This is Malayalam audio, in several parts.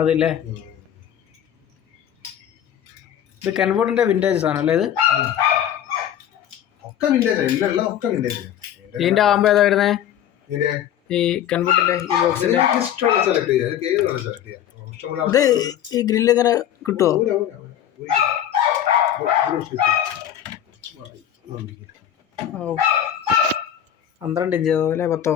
അതില്ലേ ഇത് കെൻവുഡിന്റെ വിന്റേജ് സാധനം അല്ലേ ഇത്? ഒക്കെ വിന്റേജ് എല്ലാം ഒക്കെ വിന്റേജ്. ഇതിന്റെ ആകുമ്പോ ഏതാ വരുന്നേ? ഈ കെൻവുഡിന്റെ ഈ ബോക്സിന്റെ ഇത് ഈ ഗ്രില്ല് ഇങ്ങനെ കിട്ടുമോ? 12 ഇഞ്ച് അല്ലേ 10?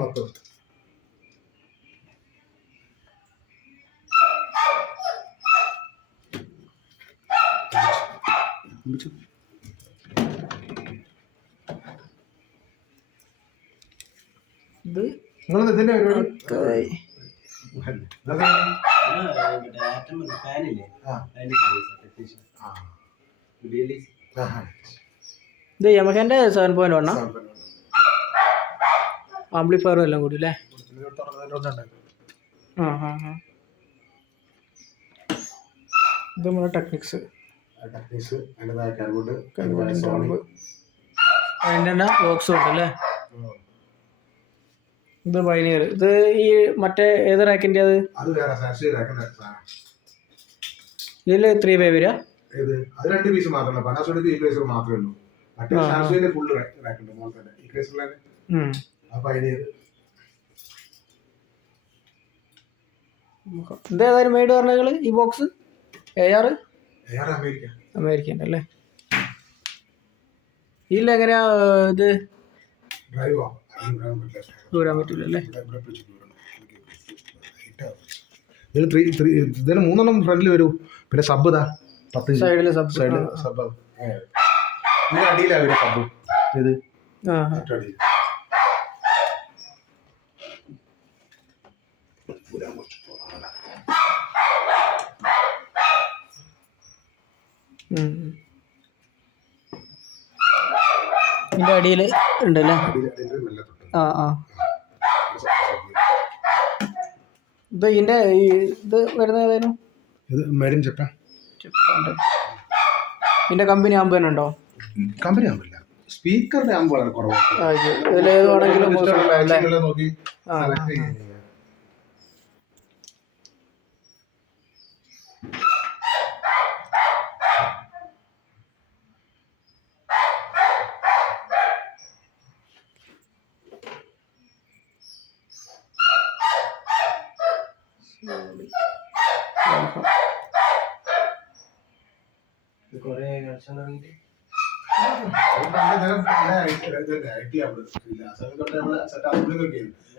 ഇത് ഇത് യമഹേന്റെ 7.1 ആംപ്ലിഫയറും എല്ലാം കൂടി അല്ലേ? ഇത് നമ്മുടെ ടെക്നിക്സ് അതിൻ്റെ തന്നെ ബോക്സും ഉണ്ട് അല്ലേ? ഇത് പൈനിയർ. ഇത് ഈ മറ്റേ ഏത് റാക്കിൻ്റെ അത്? ഇതിൽ 3 വരിക? അത് 2 പീസ് മാത്രമല്ല, പനാസോണിക് 3 പീസ് മാത്രമേ ഉള്ളൂ. മറ്റേ സാംസങ്ങിന്റെ ഫുൾ റാക്ക് ഉണ്ട് മോൾക്കന്റെ ഈ കേസിലാണ്. ഇത് ഏതായാലും മെയ്ഡ് പറഞ്ഞ ഈ ബോക്സ് AR അമേരിക്കൻ അല്ലേ? ഇതിൽ എങ്ങനെയാ ഇത് ദൂരാൻ പറ്റൂലല്ലേ? ഇതിന് 3 ഫ്രണ്ടിൽ വരൂ. പിന്നെ സബ് സൈഡില് സബ് അടിയിലാ വരും സബ്. ഇത് ഇതിന്റെ അടിയിൽ ഉണ്ടല്ലേ? ഇത് ഇതിന്റെ ഇത് വരുന്ന ഏതായാലും മേഡ് ഇൻ ജപ്പാൻ. ഇതിന്റെ കമ്പനി ആകുമ്പോ തന്നെ ഉണ്ടോ? കമ്പനി ആകുമ്പില്ല, സ്പീക്കറിന്റെ ആകുമ്പോൾ വളരെ കുറവാണ്. ഇതിലേത് വേണമെങ്കിലും നോക്കി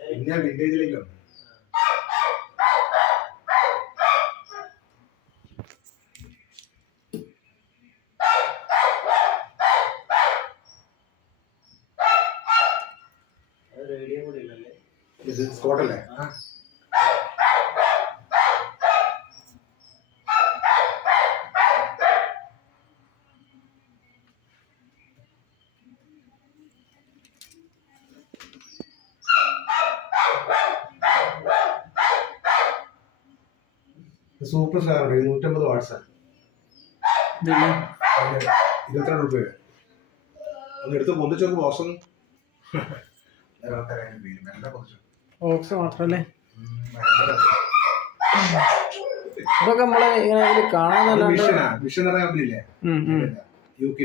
പിന്നെ വിന്റേജിലേക്ക് വന്നു. ഇത് സ്കോട്ടല്ലേ? സൂപ്പർ സ്റ്റാർ 150 വാട്ട്സ്, 22 രൂപ. ഒന്ന് എടുത്ത് പൊന്തിച്ചോക്ക് ബോക്സും ബോക്സ് മാത്രല്ലേ? ഇതൊക്കെ നമ്മളെ ഇങ്ങനെ കാണാൻ മിഷൻ കമ്പനിയില്ലേ UK